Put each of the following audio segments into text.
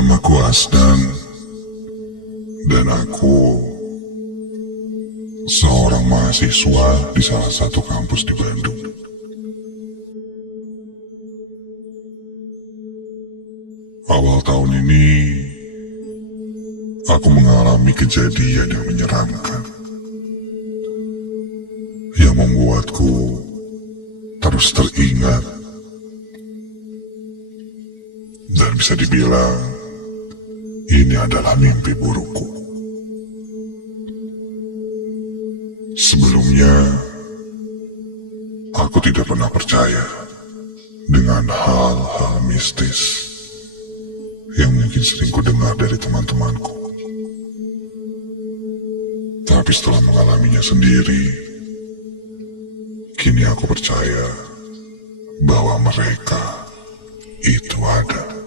Namaku Asdan, dan aku seorang mahasiswa di salah satu kampus di Bandung. Awal tahun ini, aku mengalami kejadian yang menyeramkan, yang membuatku terus teringat, dan bisa dibilang ini adalah mimpi burukku. Sebelumnya, aku tidak pernah percaya dengan hal-hal mistis yang mungkin sering kudengar dari teman-temanku. Tapi setelah mengalaminya sendiri, kini aku percaya bahwa mereka itu ada.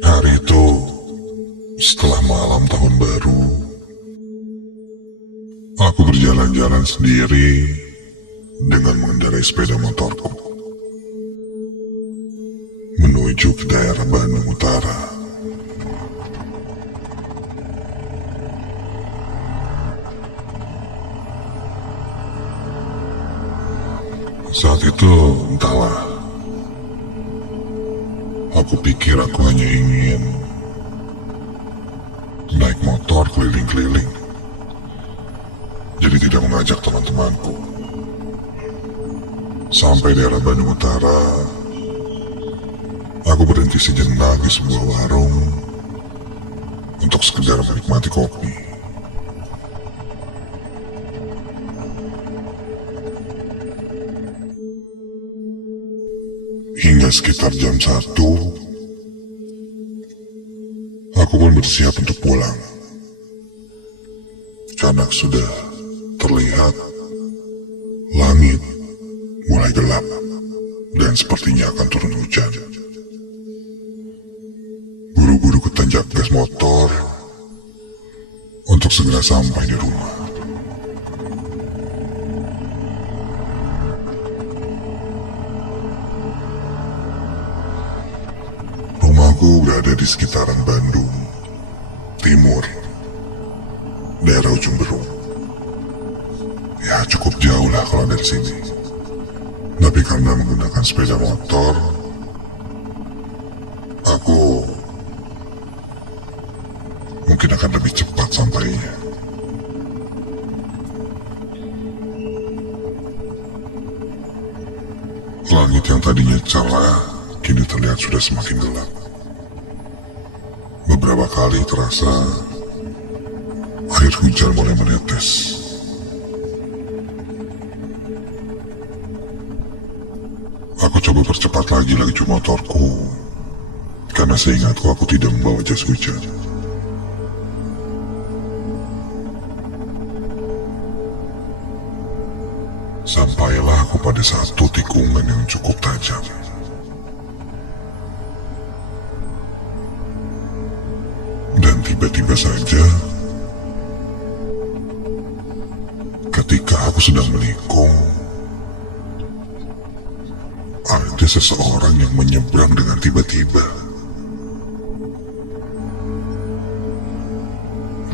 Hari itu, setelah malam tahun baru, aku berjalan-jalan sendiri dengan mengendarai sepeda motorku menuju ke daerah Bandung Utara. Saat itu, entahlah, aku pikir aku hanya ingin naik motor keliling-keliling, jadi tidak mengajak teman-temanku. Sampai daerah Bandung Utara, aku berhenti sejenak di sebuah warung untuk sekedar menikmati kopi. Hingga sekitar jam 1, aku pun bersiap untuk pulang. Karena sudah terlihat langit mulai gelap dan sepertinya akan turun hujan. Buru-buru kutanjak gas motor untuk segera sampai di rumah. Rumahku berada di sekitaran Bandung Timur, daerah Ujung Berung. Ya, cukup jauh lah kalau dari sini. Tapi karena menggunakan sepeda motor, aku mungkin akan lebih cepat sampainya. Langit yang tadinya cerah kini terlihat sudah semakin gelap. Beberapa kali terasa air hujan mulai menetes. Aku coba percepat lagi laju motorku, karena seingatku aku tidak membawa jas hujan. Sampailah aku pada satu tikungan yang cukup tajam. Dan tiba-tiba saja, ketika aku sedang menikung, ada seseorang yang menyeberang dengan tiba-tiba.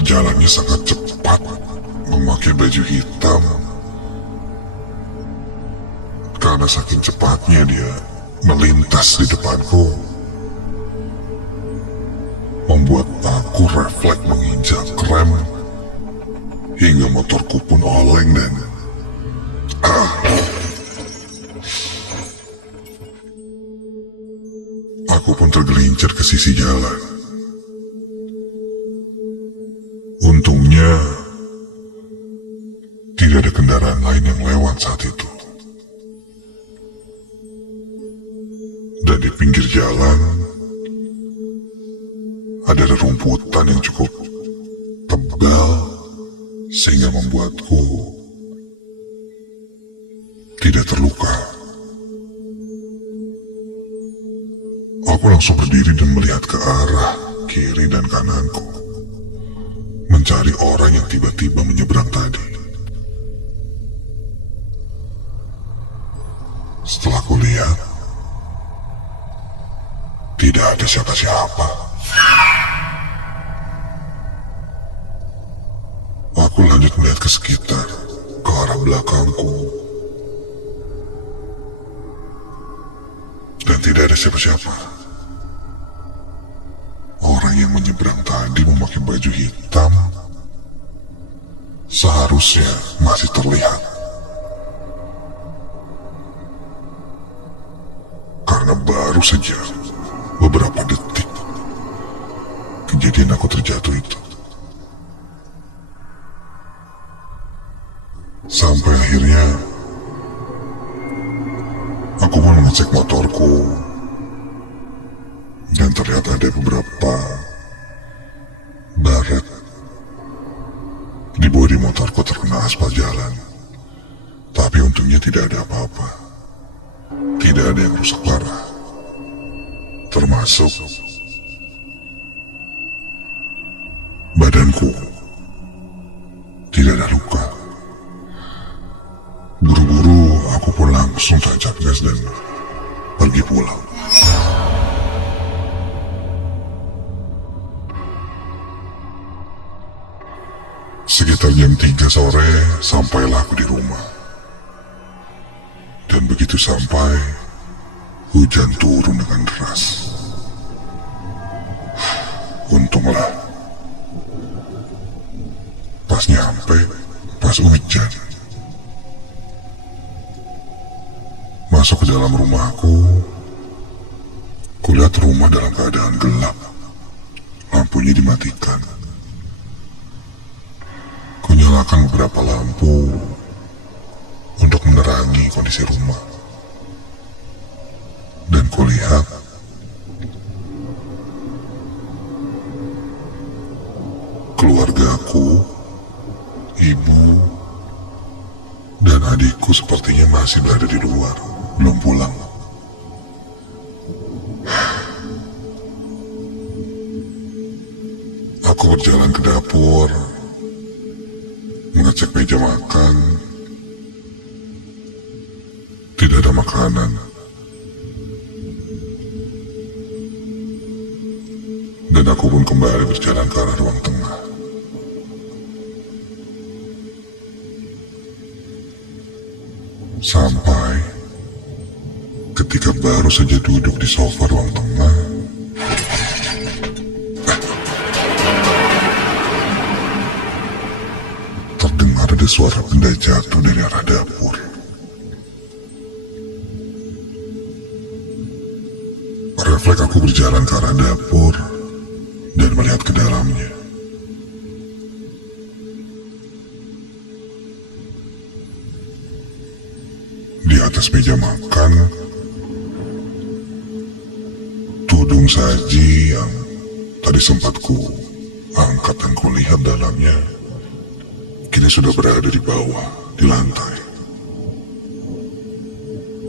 Jalannya sangat cepat, memakai baju hitam. Karena saking cepatnya dia melintas di depanku, membuat aku refleks menginjak rem, hingga motorku pun oleng dan aku pun tergelincir ke sisi jalan. Untungnya tidak ada kendaraan lain yang lewat saat itu. Dan di pinggir jalan ada rerumputan yang cukup tebal sehingga membuatku tidak terluka. Aku langsung berdiri dan melihat ke arah kiri dan kananku, mencari orang yang tiba-tiba menyeberang tadi. Setelah kulihat, Tidak ada siapa-siapa. Aku lanjut melihat ke sekitar, ke arah belakangku. Dan tidak ada siapa-siapa. Orang yang menyeberang tadi memakai baju hitam seharusnya masih terlihat. Karena baru saja beberapa detik kejadian aku terjatuh itu. Sampai akhirnya aku pun mengecek motorku dan terlihat ada beberapa baret di bodi motorku terkena aspal jalan. Tapi untungnya tidak ada apa-apa. Tidak ada yang rusak parah. Termasuk badanku tidak ada luka. Buru-buru aku pun langsung tancap gas dan pergi pulang. Sekitar jam 3 sore sampailah aku di rumah. Dan begitu sampai, hujan turun dengan deras. Untunglah, pas nyampe, pas hujan. Masuk ke dalam rumahku, kulihat rumah dalam keadaan gelap. Lampunya dimatikan. Kunyalakan beberapa lampu untuk menerangi kondisi rumah. Dan kulihat keluargaku, ibu, dan adikku sepertinya masih berada di luar, belum pulang. Aku berjalan ke dapur, mengecek meja makan. Tidak ada makanan. Dan aku pun kembali berjalan ke arah ruang tengah. Sampai ketika baru saja duduk di sofa ruang tengah, terdengar ada suara benda jatuh dari arah dapur. Refleks aku berjalan ke arah dapur dan melihat ke dalamnya. Di atas meja makan, tudung saji yang tadi sempat ku angkat dan kulihat dalamnya, kini sudah berada di bawah, di lantai.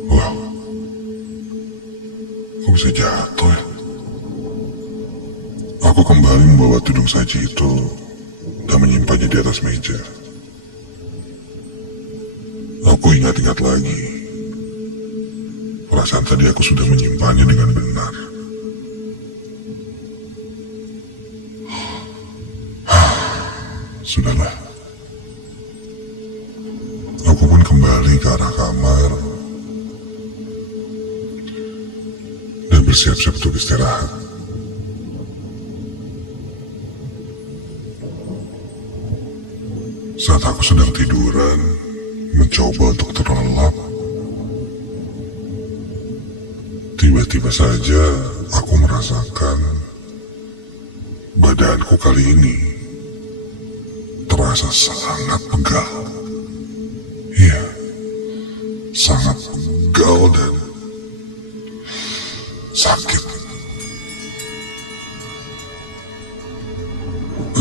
Wow, kok bisa jatuh ya? Aku kembali membawa tudung saji itu dan menyimpannya di atas meja. Aku ingat-ingat lagi. Perasaan tadi aku sudah menyimpannya dengan benar. Sudahlah. Aku pun kembali ke arah kamar dan bersiap-siap untuk istirahat. Saat aku sedang tiduran, mencoba untuk terlelap, tiba-tiba saja aku merasakan badanku kali ini terasa sangat pegal. Iya, sangat pegal dan sakit.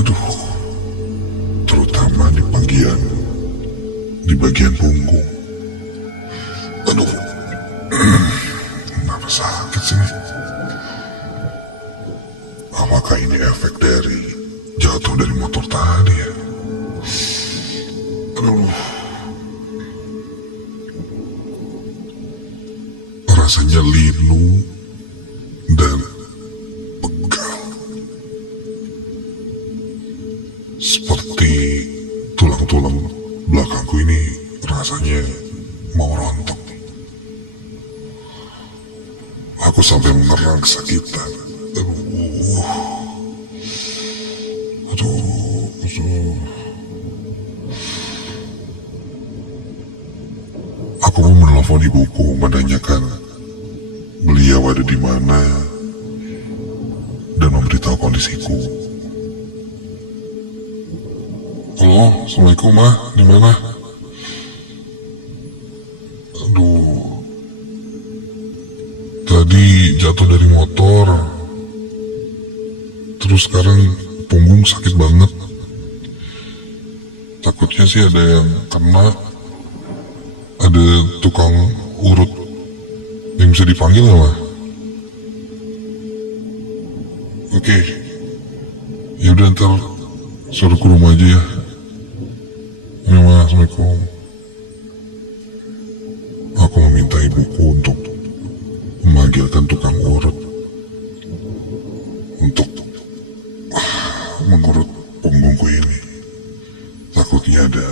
Aduh, terutama di bagian punggung. Aduh, kenapa sakit sini? Apakah ini efek dari jatuh dari motor tadi ya? Aduh, rasanya linu dan rasanya mau rontok. Aku sampai mengerang kesakitan. Aduh. Aku pun menelpon ibuku menanyakan beliau ada di mana dan memberitahu kondisiku. Halo, assalamualaikum Ma, di mana? Aduh, tadi jatuh dari motor, terus sekarang punggung sakit banget. Takutnya sih ada yang kena. Ada tukang urut yang bisa dipanggil nggak, Ma? Oke, ya udah ntar suruh ke rumah aja ya. Ya, Ma, assalamualaikum. Aku meminta ibuku untuk memanggilkan tukang urut untuk mengurut punggungku ini. Takutnya ada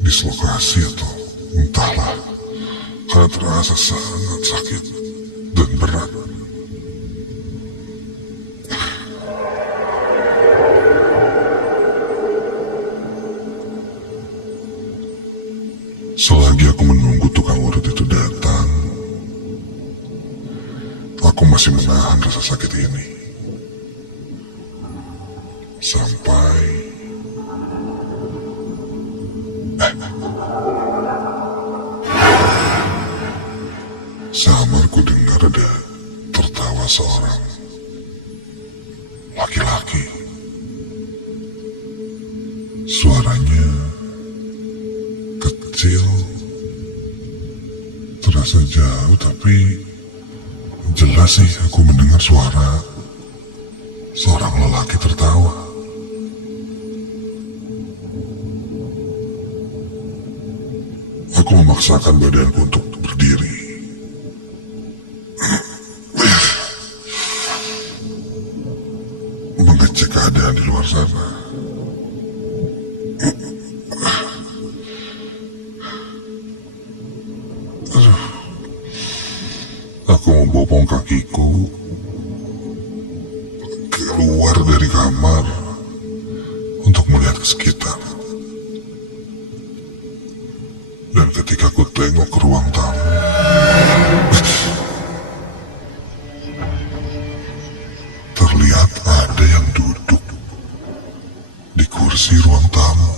dislokasi atau entahlah, karena terasa sangat sakit dan berat. Selagi aku menunggu tukang urut itu datang, aku masih menahan rasa sakit ini. Sampai samar ku dengar ada tertawa seorang laki-laki. Suaranya kecil, terasa jauh, tapi jelas sih aku mendengar suara seorang lelaki tertawa. Aku memaksakan badanku untuk berdiri. Mengecek keadaan di luar sana. Aku membopong kakiku keluar dari kamar untuk melihat ke sekitar. Dan ketika aku tengok ke ruang tamu, terlihat ada yang duduk di kursi ruang tamu,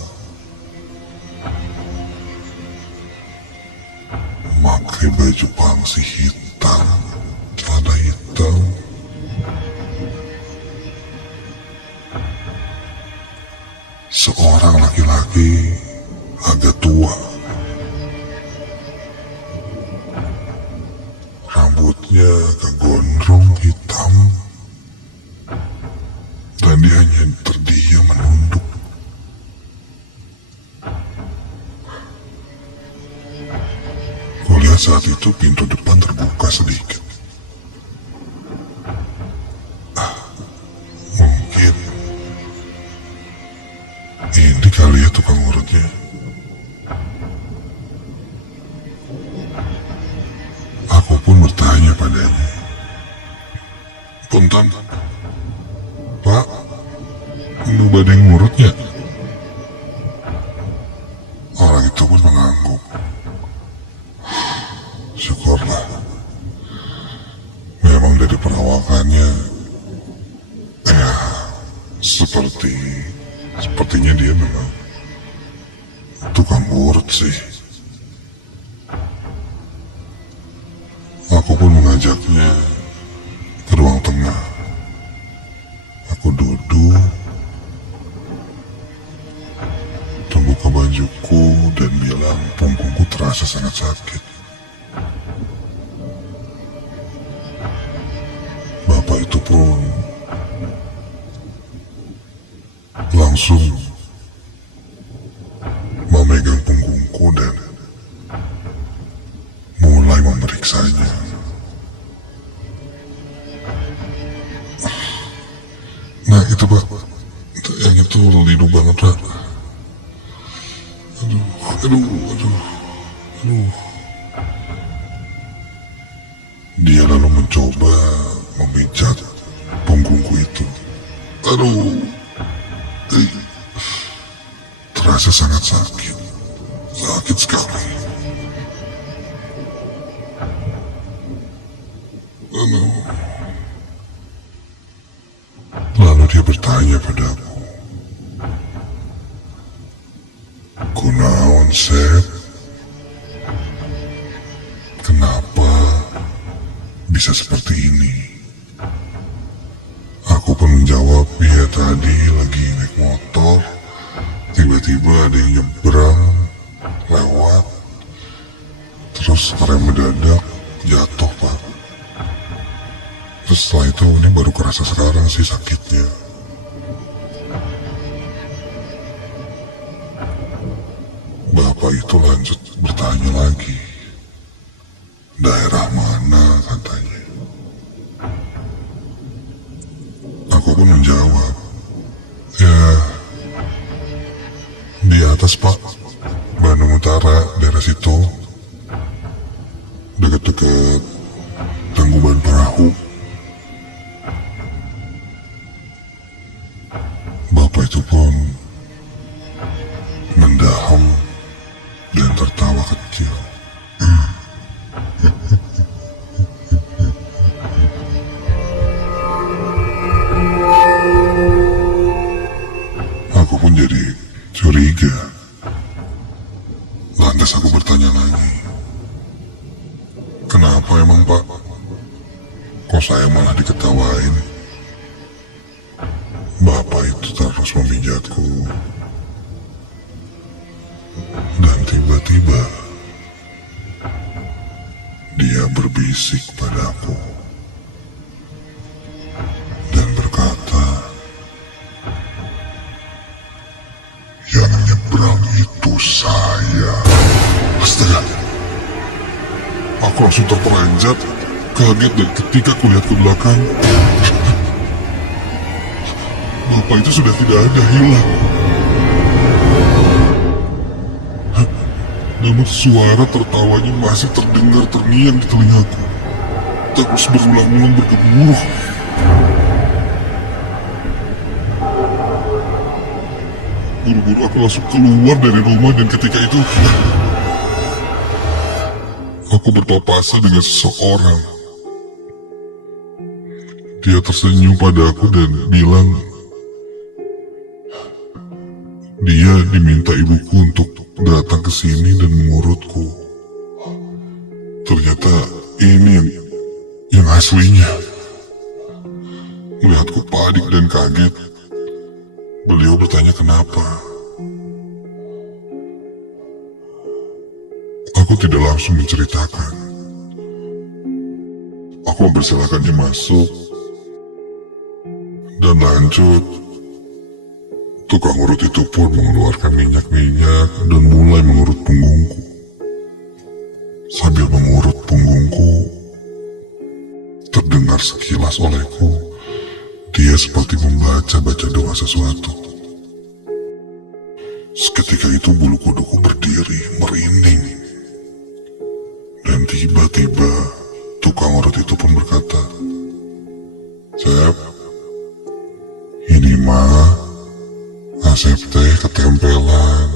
memakai baju pangsi hitam, celana hitam. Seorang laki-laki agak tua, rambutnya agak gondrong hitam, dan dia hanya terdiam menunduk. Kulihat saat itu pintu depan terbuka sedikit. Mungkin ini kali ya tukang urutnya. Aku pun bertanya padanya, "Punten, Pak, lu badai ngurutnya?" Orang itu pun mengangguk. Syukurlah, memang dari perawakannya, ya sepertinya dia memang tukang urut sih. Aku pun mengajaknya ke ruang tengah. Aku duduk, membuka bajuku dan bilang punggungku terasa sangat sakit. Bapak itu pun langsung memegang punggungku dan mulai memeriksanya. Nah itu Pak, yang itu lidu banget Pak. Aduh. Dia lalu mencoba memijat punggungku itu. Aduh, terasa sangat sakit sekali. Lalu dia bertanya padaku, "Kunaon, Sep? Kenapa bisa seperti ini?" Aku pun menjawab, "Ya tadi lagi naik motor, tiba-tiba ada yang nyebrang lewat, terus rem mendadak, jatuh Pak. Terus setelah itu ini baru kerasa sekarang sih sakitnya." Bapak itu lanjut bertanya lagi, "Daerah mana?" katanya. Aku pun menjawab, "Ya, di atas Pak, Bandung Utara, daerah situ, dekat-dekat Tangkuban Perahu." Bapak itu pun mendaham dan tertawa kecil. Aku pun jadi curiga. Lantas aku bertanya lagi, "Kenapa emang Pak? Kok saya malah diketawain?" Bapak itu terus memijatku. Dan tiba-tiba dia berbisik padaku dan berkata, "Yang nyebrang itu saya." Astaga, aku langsung terperanjat, kaget, dan ketika kulihat ke belakang, Bapak itu sudah tidak ada, hilang. Namun suara tertawanya masih terdengar terngiang di telingaku, terus berulang-ulang bergemuruh. Buru-buru aku langsung keluar dari rumah, dan ketika itu aku berpapasan dengan seseorang. Dia tersenyum padaku dan bilang dia diminta ibuku untuk datang ke sini dan mengurutku. Ternyata ini yang aslinya. Melihatku panik dan kaget, beliau bertanya kenapa. Aku tidak langsung menceritakan. Aku mempersilahkannya masuk dan lanjut. Tukang urut itu pun mengeluarkan minyak-minyak dan mulai mengurut punggungku. Sambil mengurut punggungku, terdengar sekilas olehku, dia seperti membaca-baca doa sesuatu. Seketika itu bulu kuduku berdiri, merinding. Dan tiba-tiba tukang urut itu pun berkata, "Sep, ini mah Asep teh ketempelan.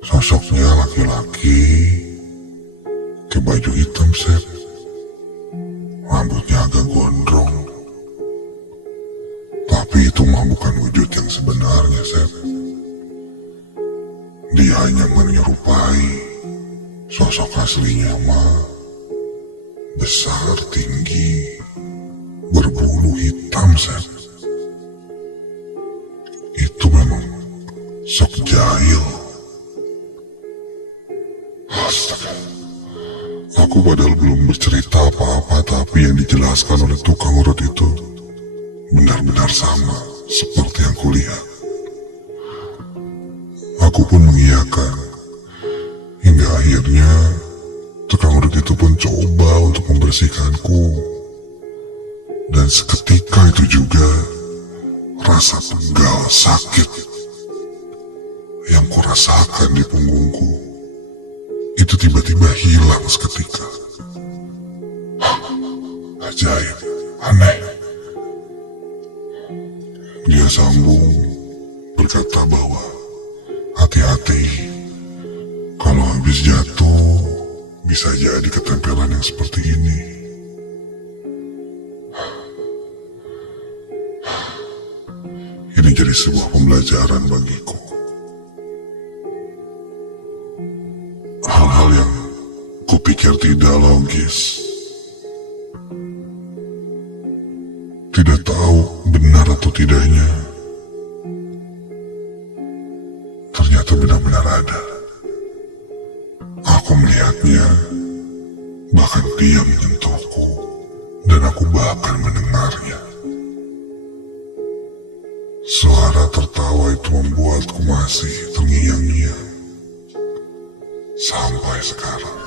Sosoknya laki-laki, ke baju hitam Sep. Rambutnya agak gondrong. Tapi itu mah bukan wujud yang sebenarnya Sep. Dia hanya menyerupai sosok aslinya mah besar, tinggi, berbulu hitam Sep. Itu memang sok jahil." Astaga. Aku padahal belum bercerita apa-apa, tapi yang dijelaskan oleh tukang urut itu benar-benar sama seperti yang kulihat. Aku pun mengiyakan. Hingga akhirnya tukang urut itu pun coba untuk membersihkanku. Dan seketika itu juga rasa pegal sakit yang kurasakan di punggungku itu tiba-tiba hilang seketika. Ajaib, aneh. Dia sambung berkata bahwa hati-hati, kalau habis jatuh bisa jadi ketempelan yang seperti ini. Ini jadi sebuah pembelajaran bagiku. Hal-hal yang kupikir tidak logis, tidak tahu benar atau tidaknya, ternyata benar-benar ada. Aku melihatnya, bahkan dia menyentuhku, dan aku bahkan mendengarnya. Suara tertawa itu membuatku masih terngiang-ngiang sampai sekarang.